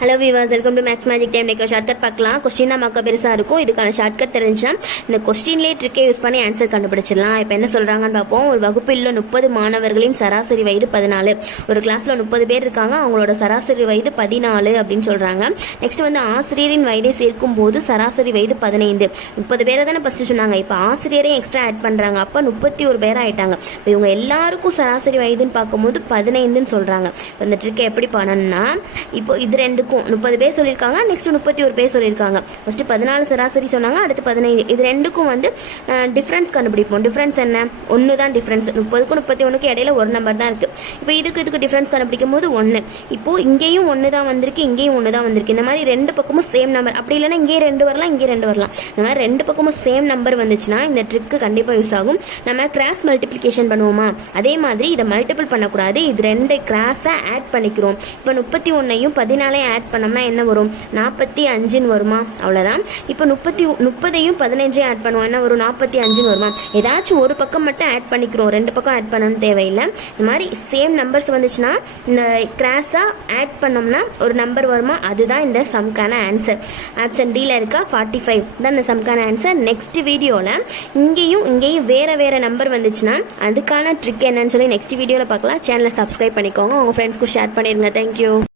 Hello viewers, welcome to maths magic time. இன்னைக்கு shortcut பார்க்கலாம். Question தான் பார்க்க பெருசாக இருக்கும். இதுக்கான ஷார்ட்கட் தெரிஞ்சுன்னா இந்த கொஸ்டின்லேயே ட்ரிக்கை யூஸ் பண்ணி ஆன்சர் கண்டுபிடிச்சிடலாம். இப்போ என்ன சொல்கிறாங்கன்னு பார்ப்போம். ஒரு வகுப்பில் 30 மாணவர்களின் சராசரி வயது 14. ஒரு கிளாஸில் 30 பேர் இருக்காங்க, அவங்களோட சராசரி வயது 14 அப்படின்னு சொல்கிறாங்க. நெக்ஸ்ட் வந்து ஆசிரியரின் வயதை சேர்க்கும் போது சராசரி வயது 15. 30 பேரை தானே ஃபஸ்ட்டு சொன்னாங்க. இப்போ ஆசிரியரையும் எக்ஸ்ட்ரா ஆட் பண்ணுறாங்க, அப்போ 31 பேர் ஆகிட்டாங்க. இப்போ இவங்க எல்லாருக்கும் சராசரி வயதுன்னு பார்க்கும்போது 15ன்னு சொல்கிறாங்க. இப்போ இந்த ட்ரிக்கை எப்படி பண்ணணும்னா, இப்போ இது ரெண்டுக்கும் 30 பேர் சொல்லியிருக்காங்க, நெக்ஸ்ட் 31 பேர் சொல்லியிருக்காங்க. ஃபர்ஸ்ட் 14 சராசரி சொன்னாங்க, அடுத்து 15. இது ரெண்டுக்கும் வந்து டிஃப்ரென்ஸ் கண்டுபிடிப்போம். டிஃப்ரென்ஸ் என்ன? 1 தான் டிஃப்ரென்ஸ். 30க்கும் 31க்கும் இடையில ஒரு நம்பர் தான் இருக்கு. இப்போ இதுக்கு டிஃப்ரென்ஸ் கண்டுபிடிக்கும் போது 1. இப்போ இங்கேயும் 1 தான் வந்திருக்கு, இங்கேயும் 1 தான் வந்திருக்கு. இந்த மாதிரி ரெண்டு பக்கமும் சேம் நம்பர், அப்படி இல்லைன்னா இங்கே 2 வரலாம், இங்கே 2 வரலாம். இந்த மாதிரி ரெண்டு பக்கமும் சேம் நம்பர் வந்துச்சுன்னா இந்த ட்ரிக்கு கண்டிப்பாக யூஸ் ஆகும். நம்ம கிராஸ் மல்டிப்ளிகேஷன் பண்ணுவோமா, அதே மாதிரி இதை மல்டிபிள் பண்ணக்கூடாது, இது ரெண்டு கிராஸை ஆட் பண்ணிக்கிறோம். இப்போ 31ஐயும் 14ஐயும் ஆட் பண்ணோம்னா என்ன வரும்? 45ன்னு வருமா? அவ்வளோதான். இப்போ 30ஐயும் 15ஐயும் ஆட் பண்ணுவோம், என்ன வரும்? 45ன்னு வருமா? ஏதாச்சும் ஒரு பக்கம் மட்டும் ஆட் பண்ணிக்கிறோம், ரெண்டு பக்கம் ஆட் பண்ணணும்னு தேவையில்லை. இந்த மாதிரி சேம் நம்பர்ஸ் வந்துச்சுன்னா இந்த கிராஸாக ஆட் பண்ணோம்னா ஒரு நம்பர் வருமா? அதுதான் இந்த சம்கான ஆன்சர். ஆப்ஷன் டியில் இருக்கா 45 தான் இந்த சம்கான ஆன்சர். நெக்ஸ்ட் வீடியோவில் இங்கேயும் வேறு நம்பர் வந்துச்சுன்னா அதுக்கான ட்ரிக் என்னன்னு சொல்லி நெக்ஸ்ட் வீடியோவில் பார்க்கலாம். சேனலை சப்ஸ்கிரைப் பண்ணிக்கோங்க, உங்கள் ஃப்ரெண்ட்ஸ்க்கு ஷேர் பண்ணிடுங்க. தேங்க்யூ.